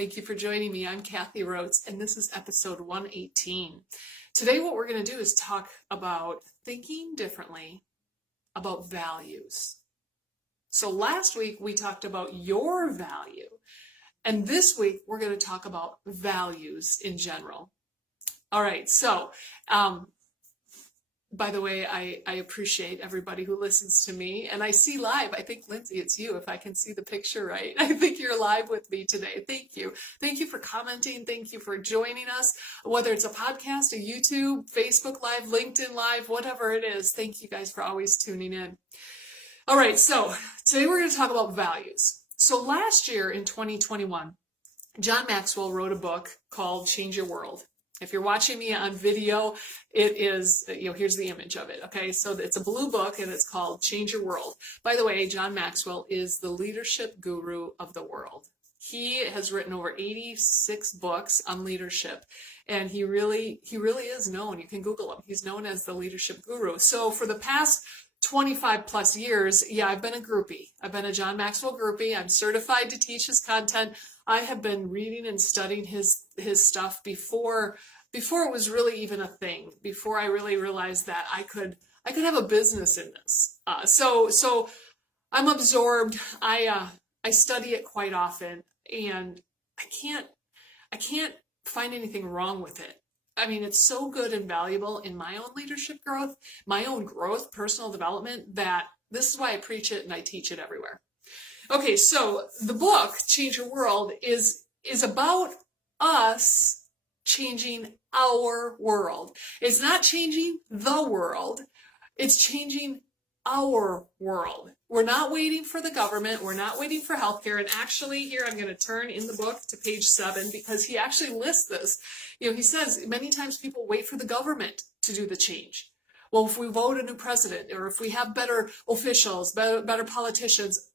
Thank you for joining me. I'm Kathy Rhodes, and this is episode 118. Today, what we're going to do is talk about thinking differently about values. So last week, we talked about your value, and this week, we're going to talk about values in general. All right, so by the way, I appreciate everybody who listens to me, and I see live. I think, Lindsay, it's you, if I can see the picture right. I think you're live with me today. Thank you. Thank you for commenting. Thank you for joining us, whether it's a podcast, a YouTube, Facebook Live, LinkedIn Live, whatever it is. Thank you guys for always tuning in. All right, so today we're going to talk about values. So last year in 2021, John Maxwell wrote a book called Change Your World. If you're watching me on video, it is, here's the image of it, okay? So it's a blue book, and it's called Change Your World. By the way, John Maxwell is the leadership guru of the world. He has written over 86 books on leadership, and he really is known. You can Google him. He's known as the leadership guru. So for the past 25 plus years, I've been a groupie. I've been a John Maxwell groupie. I'm certified to teach his content. I have been reading and studying his stuff before it was really even a thing, before I really realized that I could have a business in this. So I'm absorbed. I study it quite often, and I can't find anything wrong with it. I mean, it's so good and valuable in my own leadership growth, my own growth, personal development, that this is why I preach it and I teach it everywhere. Okay, so the book, Change Your World, is about us changing our world. It's not changing the world. It's changing our world. We're not waiting for the government. We're not waiting for healthcare. And actually, here I'm going to turn in the book to page 7, because he actually lists this. He says many times people wait for the government to do the change. Well, if we vote a new president, or if we have better officials, better politicians,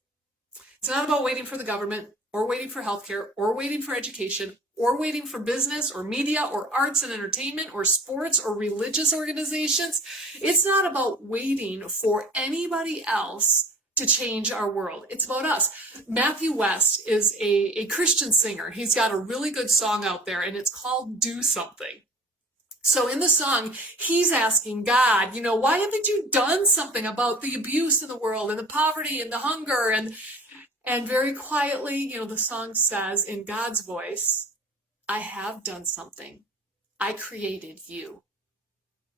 it's not about waiting for the government, or waiting for healthcare, or waiting for education, or waiting for business, or media, or arts and entertainment, or sports, or religious organizations. It's not about waiting for anybody else to change our world. It's about us. Matthew West is a Christian singer. He's got a really good song out there, and it's called Do Something. So in the song, he's asking God, why haven't you done something about the abuse in the world, and the poverty, and the hunger? And very quietly, the song says in God's voice, I have done something. I created you.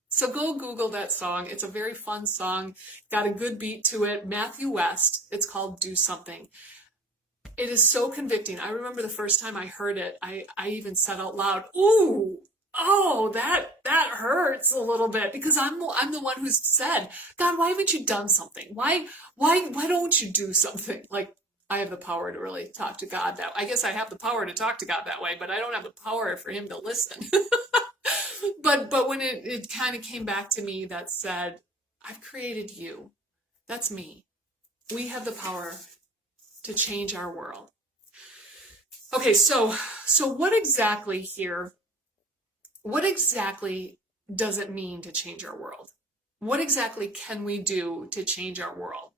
So go Google that song. It's a very fun song. Got a good beat to it. Matthew West. It's called Do Something. It is so convicting. I remember the first time I heard it, I even said out loud, ooh, oh, that hurts a little bit, because I'm the one who's said, God, why haven't you done something? Why don't you do something? Like, I have the power to really talk to God that way. I guess I have the power to talk to God that way, but I don't have the power for him to listen. But when it kind of came back to me that said, I've created you. That's me. We have the power to change our world. Okay, so what exactly does it mean to change our world? What exactly can we do to change our world?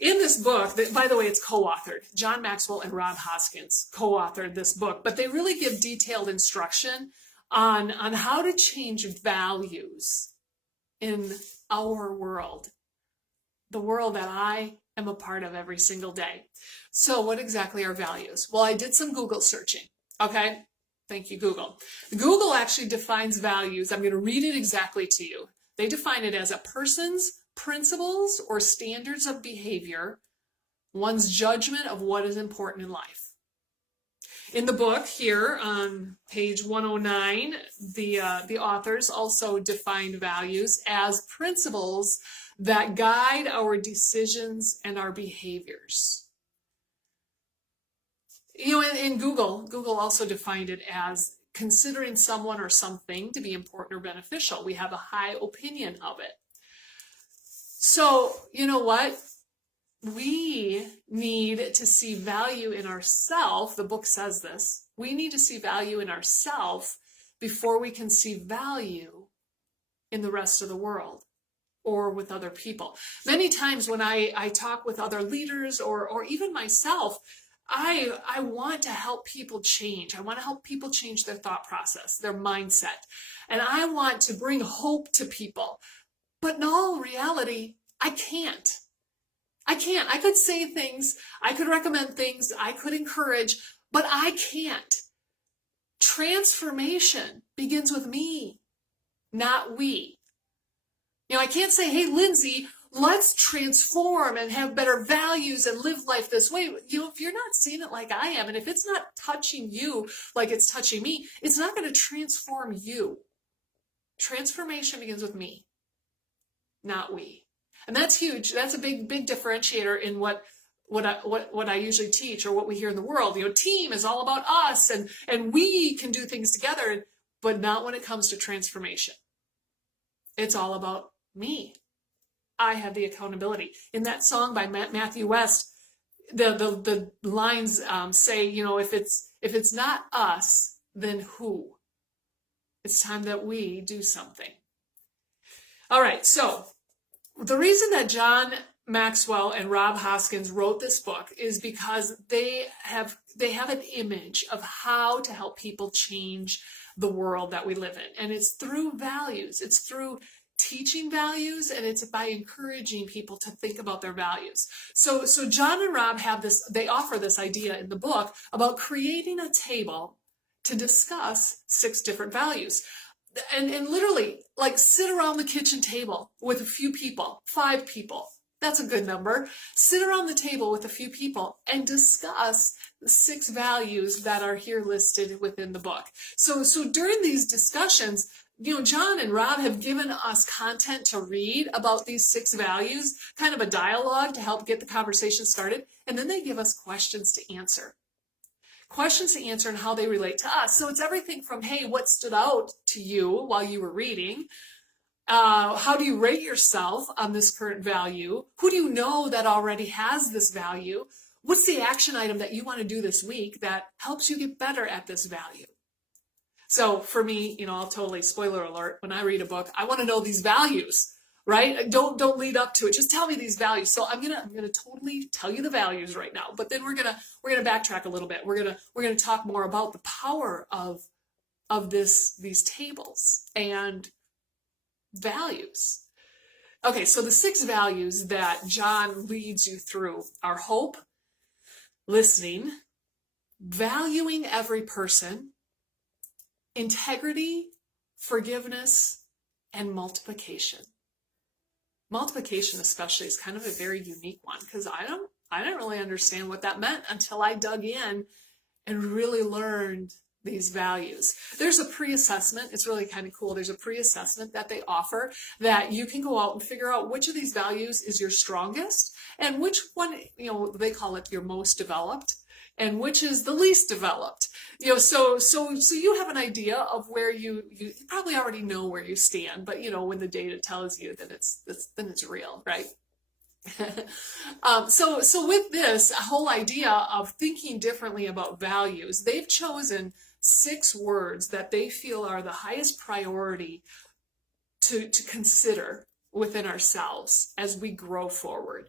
In this book, that, by the way, it's co-authored. John Maxwell and Rob Hoskins co-authored this book, but they really give detailed instruction on how to change values in our world, the world that I am a part of every single day. So what exactly are values? Well, I did some Google searching, okay? Thank you, Google. Google actually defines values. I'm going to read it exactly to you. They define it as a person's principles or standards of behavior, one's judgment of what is important in life. In the book here on page 109, the authors also define values as principles that guide our decisions and our behaviors. In Google also defined it as considering someone or something to be important or beneficial. We have a high opinion of it. So, you know what? We need to see value in ourselves. The book says this. We need to see value in ourselves before we can see value in the rest of the world or with other people. Many times when I talk with other leaders or even myself, I want to help people change. I want to help people change their thought process, their mindset. And I want to bring hope to people. But in all reality, I can't. I can't. I could say things, I could recommend things, I could encourage, but I can't. Transformation begins with me, not we. I can't say, hey, Lindsay, let's transform and have better values and live life this way. If you're not seeing it like I am, and if it's not touching you like it's touching me, it's not going to transform you. Transformation begins with me, not we. And that's huge. That's a big differentiator in what I usually teach, or what we hear in the world. Team is all about us, and we can do things together, but not when it comes to transformation. It's all about me. I have the accountability. In that song by Matthew West, the lines say, if it's not us, then who? It's time that we do something. All right, so the reason that John Maxwell and Rob Hoskins wrote this book is because they have an image of how to help people change the world that we live in. And it's through values. It's through teaching values, and it's by encouraging people to think about their values. So John and Rob they offer this idea in the book about creating a table to discuss 6 different values. And literally, like, sit around the kitchen table with a few people, 5 people. That's a good number. Sit around the table with a few people and discuss the 6 values that are here listed within the book. So during these discussions, John and Rob have given us content to read about these 6 values, kind of a dialogue to help get the conversation started. And then they give us questions to answer. Questions to answer and how they relate to us. So it's everything from, hey, what stood out to you while you were reading? How do you rate yourself on this current value? Who do you know that already has this value? What's the action item that you want to do this week that helps you get better at this value? So for me, I'll totally, spoiler alert, when I read a book, I want to know these values, right? Don't lead up to it. Just tell me these values. So I'm gonna totally tell you the values right now. But then we're gonna backtrack a little bit. We're gonna talk more about the power of these tables and values. Okay, so the 6 values that John leads you through are hope, listening, valuing every person, integrity, forgiveness, and multiplication. Multiplication especially is kind of a very unique one, because I didn't really understand what that meant until I dug in and really learned these values. There's a pre-assessment. It's really kind of cool. There's a pre-assessment that they offer that you can go out and figure out which of these values is your strongest and which one, they call it your most developed, and which is the least developed. So you have an idea of where you probably already know where you stand, but when the data tells you that then it's real, right? So with this whole idea of thinking differently about values, they've chosen 6 words that they feel are the highest priority to consider within ourselves as we grow forward.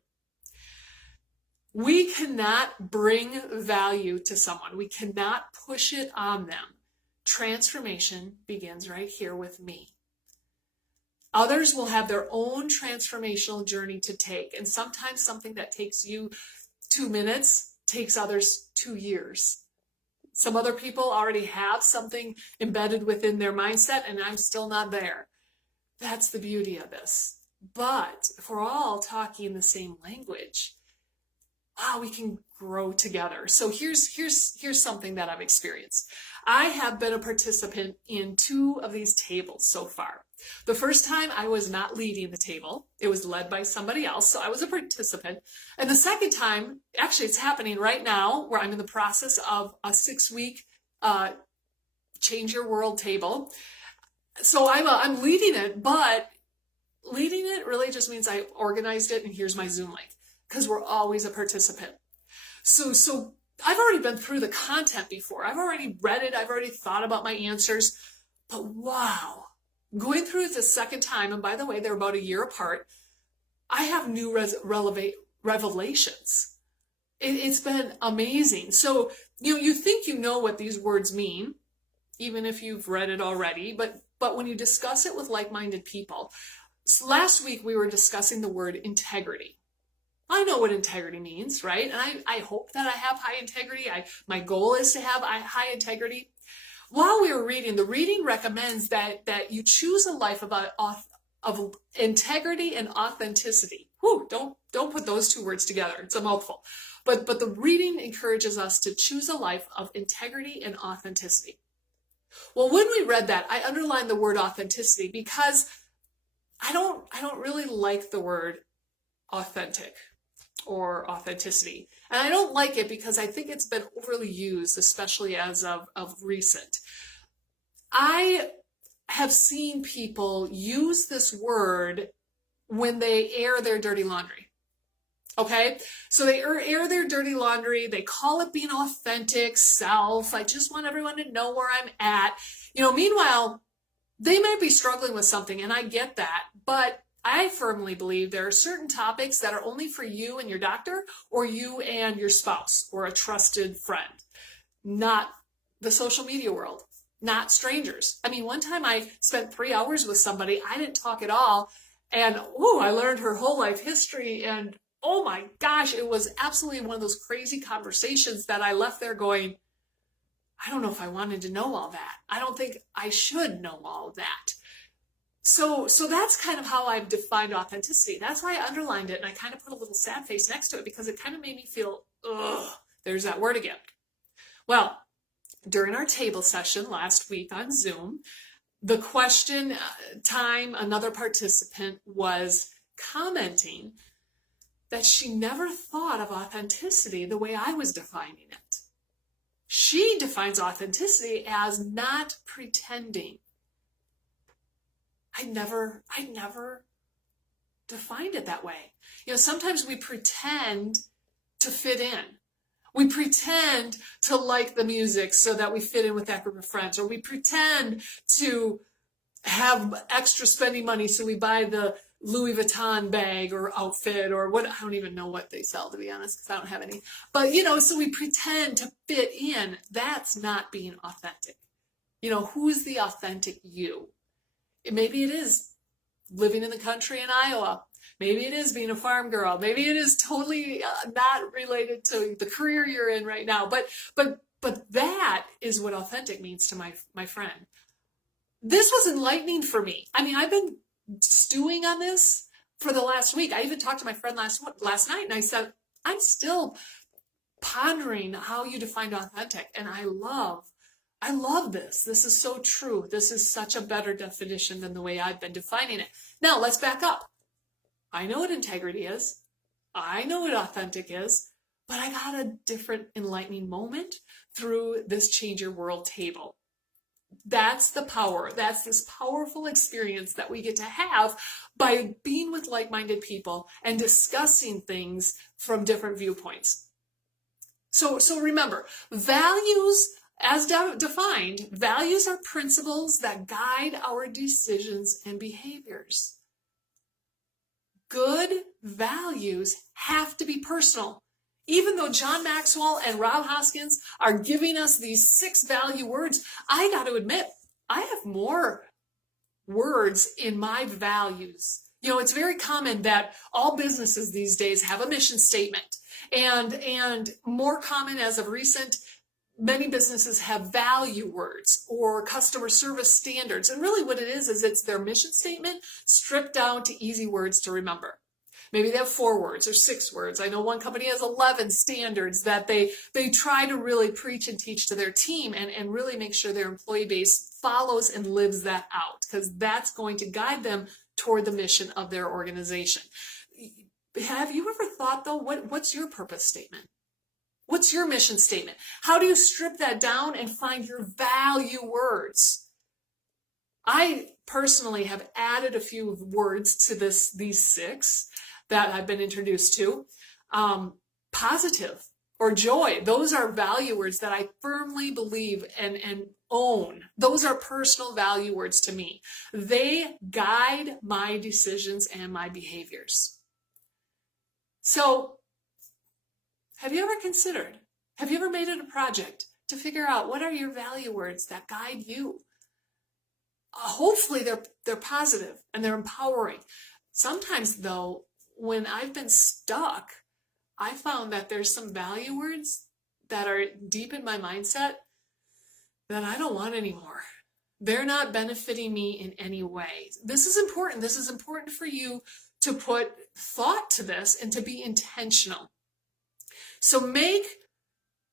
We cannot bring value to someone. We cannot push it on them. Transformation begins right here with me. Others will have their own transformational journey to take, and sometimes something that takes you 2 minutes takes others 2 years. Some other people already have something embedded within their mindset, and I'm still not there. That's the beauty of this. But if we're all talking the same language, wow, we can grow together. So here's something that I've experienced. I have been a participant in 2 of these tables so far. The first time I was not leading the table. It was led by somebody else, so I was a participant. And the second time, actually it's happening right now, where I'm in the process of a 6-week Change Your World table. So I'm leading it, but leading it really just means I organized it and here's my Zoom link, because we're always a participant. So I've already been through the content before. I've already read it. I've already thought about my answers. But wow, going through it the second time, and by the way, they're about a year apart, I have new revelations. It's been amazing. So, you think you know what these words mean, even if you've read it already, but when you discuss it with like-minded people, so last week we were discussing the word integrity. I know what integrity means, right? And I hope that I have high integrity. My goal is to have high integrity. While we were reading, the reading recommends that you choose a life of integrity and authenticity. Whew, don't put those two words together. It's a mouthful. But the reading encourages us to choose a life of integrity and authenticity. Well, when we read that, I underlined the word authenticity because I don't really like the word authentic or authenticity. And I don't like it because I think it's been overly used, especially as of recent. I have seen people use this word when they air their dirty laundry. Okay, so they air their dirty laundry. They call it being authentic self. I just want everyone to know where I'm at. Meanwhile, they might be struggling with something, and I get that. But I firmly believe there are certain topics that are only for you and your doctor, or you and your spouse, or a trusted friend, not the social media world, not strangers. I mean, one time I spent 3 hours with somebody. I didn't talk at all. And I learned her whole life history, and oh my gosh, it was absolutely one of those crazy conversations that I left there going, I don't know if I wanted to know all that. I don't think I should know all of that. So that's kind of how I've defined authenticity. That's why I underlined it, and I kind of put a little sad face next to it because it kind of made me feel, there's that word again. Well, during our table session last week on Zoom, the question time, another participant was commenting that she never thought of authenticity the way I was defining it. She defines authenticity as not pretending. I never defined it that way. Sometimes we pretend to fit in. We pretend to like the music so that we fit in with that group of friends, or we pretend to have extra spending money so we buy the Louis Vuitton bag or outfit or what. I don't even know what they sell, to be honest, because I don't have any. But, so we pretend to fit in. That's not being authentic. Who's the authentic you? Maybe it is living in the country in Iowa. Maybe it is being a farm girl. Maybe it is totally not related to the career you're in right now. But that is what authentic means to my friend. This was enlightening for me. I mean, I've been stewing on this for the last week. I even talked to my friend last night, and I said, I'm still pondering how you defined authentic, and I love this. This is so true. This is such a better definition than the way I've been defining it. Now, let's back up. I know what integrity is. I know what authentic is, but I got a different enlightening moment through this Change Your World table. That's the power. That's this powerful experience that we get to have by being with like-minded people and discussing things from different viewpoints. So remember, values, as defined, values are principles that guide our decisions and behaviors. Good values have to be personal. Even though John Maxwell and Rob Hoskins are giving us these 6 value words, I got to admit, I have more words in my values. It's very common that all businesses these days have a mission statement. And more common as of recent, many businesses have value words or customer service standards. And really what it is it's their mission statement stripped down to easy words to remember. Maybe they have 4 words or 6 words. I know one company has 11 standards that they try to really preach and teach to their team and really make sure their employee base follows and lives that out, because that's going to guide them toward the mission of their organization. Have you ever thought, though, what's your purpose statement? What's your mission statement? How do you strip that down and find your value words? I personally have added a few words to these 6 that I've been introduced to. Positive or joy. Those are value words that I firmly believe and own. Those are personal value words to me. They guide my decisions and my behaviors. So Have you ever considered, have you ever made it a project to figure out what are your value words that guide you? Hopefully they're positive and they're empowering. Sometimes though, when I've been stuck, I found that there's some value words that are deep in my mindset that I don't want anymore. They're not benefiting me in any way. This is important. This is important for you to put thought to this and to be intentional. So make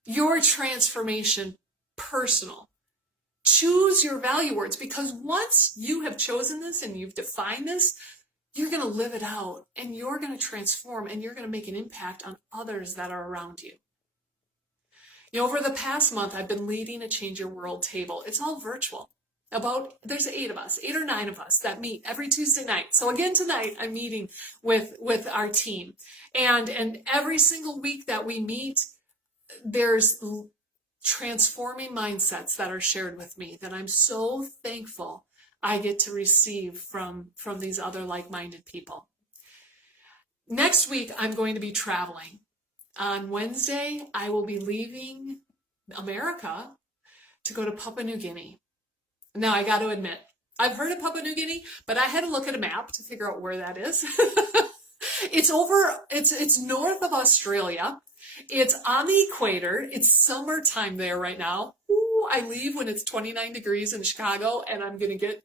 your transformation personal. Choose your value words, because once you have chosen this and you've defined this, you're going to live it out and you're going to transform and you're going to make an impact on others that are around you. Over the past month, I've been leading a Change Your World table. It's all virtual. There's 8 or 9 of us that meet every Tuesday night. So again, tonight I'm meeting with our team. And every single week that we meet, there's transforming mindsets that are shared with me that I'm so thankful I get to receive from these other like-minded people. Next week, I'm going to be traveling. On Wednesday, I will be leaving America to go to Papua New Guinea. Now, I got to admit, I've heard of Papua New Guinea, but I had to look at a map to figure out where that is. It's north of Australia. It's on the equator. It's summertime there right now. Ooh, I leave when it's 29 degrees in Chicago, and I'm going to get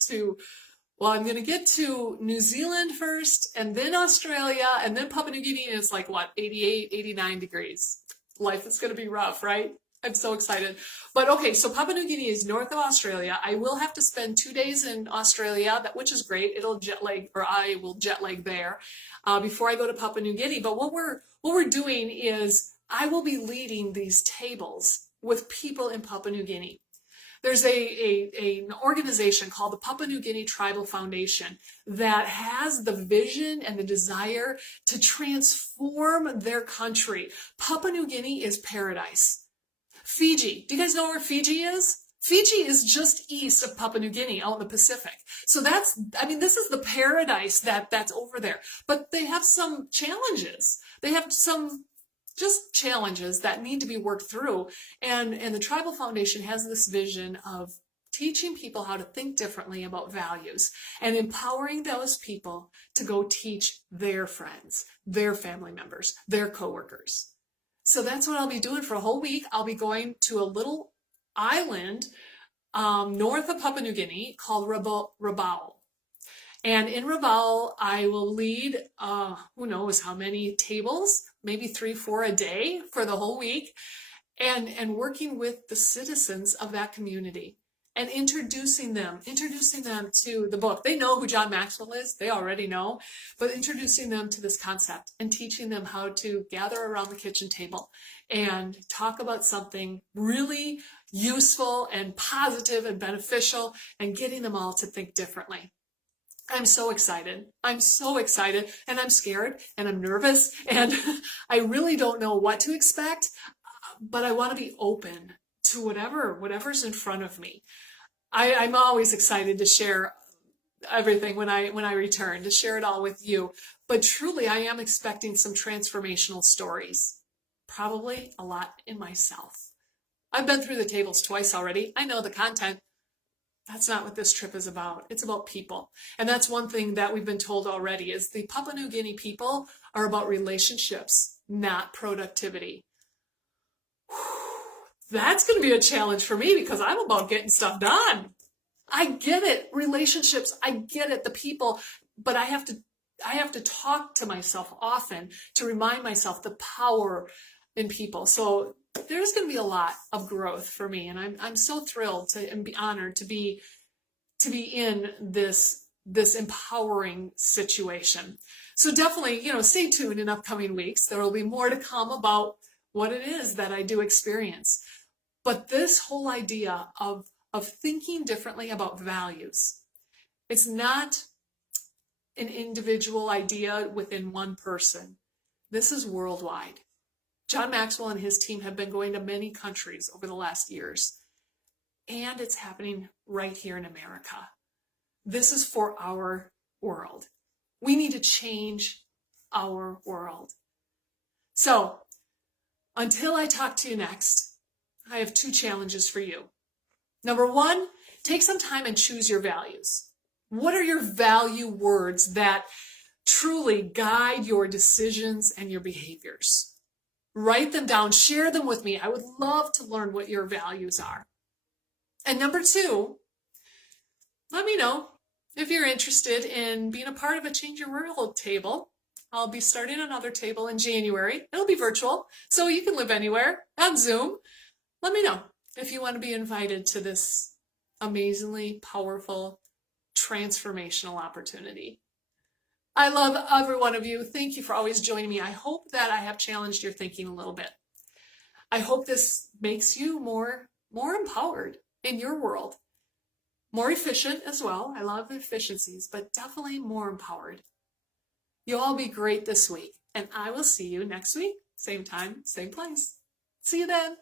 to New Zealand first, and then Australia, and then Papua New Guinea, and it's like, 88, 89 degrees. Life is going to be rough, right? I'm so excited. But okay, so Papua New Guinea is north of Australia. I will have to spend 2 days in Australia, which is great. I will jet lag there before I go to Papua New Guinea. But what we're doing is I will be leading these tables with people in Papua New Guinea. There's an organization called the Papua New Guinea Tribal Foundation that has the vision and the desire to transform their country. Papua New Guinea is paradise. Fiji, do you guys know where Fiji is? Fiji is just east of Papua New Guinea, out in the Pacific. So this is the paradise that's over there. But they have some challenges. They have some just challenges that need to be worked through. And the Tribal Foundation has this vision of teaching people how to think differently about values and empowering those people to go teach their friends, their family members, their coworkers. So that's what I'll be doing for a whole week. I'll be going to a little island north of Papua New Guinea called Rabaul. And in Rabaul, I will lead, who knows how many tables, maybe 3-4 a day for the whole week, and working with the citizens of that community and introducing them to the book. They know who John Maxwell is. They already know, but introducing them to this concept and teaching them how to gather around the kitchen table and talk about something really useful and positive and beneficial and getting them all to think differently. I'm so excited. I'm so excited, and I'm scared and I'm nervous and I really don't know what to expect, but I want to be open to whatever's in front of me. I'm always excited to share everything when I return, to share it all with you. But truly, I am expecting some transformational stories. Probably a lot in myself. I've been through the tables twice already. I know the content. That's not what this trip is about. It's about people. And that's one thing that we've been told already is the Papua New Guinea people are about relationships, not productivity. That's going to be a challenge for me because I'm about getting stuff done. I get it. Relationships, I get it. The people, but I have to talk to myself often to remind myself the power in people. So there's going to be a lot of growth for me, and I'm so thrilled and be honored to be in this empowering situation. So definitely, stay tuned in upcoming weeks. There will be more to come about what it is that I do experience. But this whole idea of thinking differently about values, it's not an individual idea within one person. This is worldwide. John Maxwell and his team have been going to many countries over the last years, and it's happening right here in America. This is for our world. We need to change our world. So Until I talk to you next, I have 2 challenges for you. Number 1, take some time and choose your values. What are your value words that truly guide your decisions and your behaviors? Write them down, share them with me. I would love to learn what your values are. And number 2, let me know if you're interested in being a part of a Change Your World table. I'll be starting another table in January. It'll be virtual, so you can live anywhere on Zoom. Let me know if you want to be invited to this amazingly powerful, transformational opportunity. I love every one of you. Thank you for always joining me. I hope that I have challenged your thinking a little bit. I hope this makes you more empowered in your world. More efficient as well. I love efficiencies, but definitely more empowered. You'll all be great this week, and I will see you next week. Same time, same place. See you then.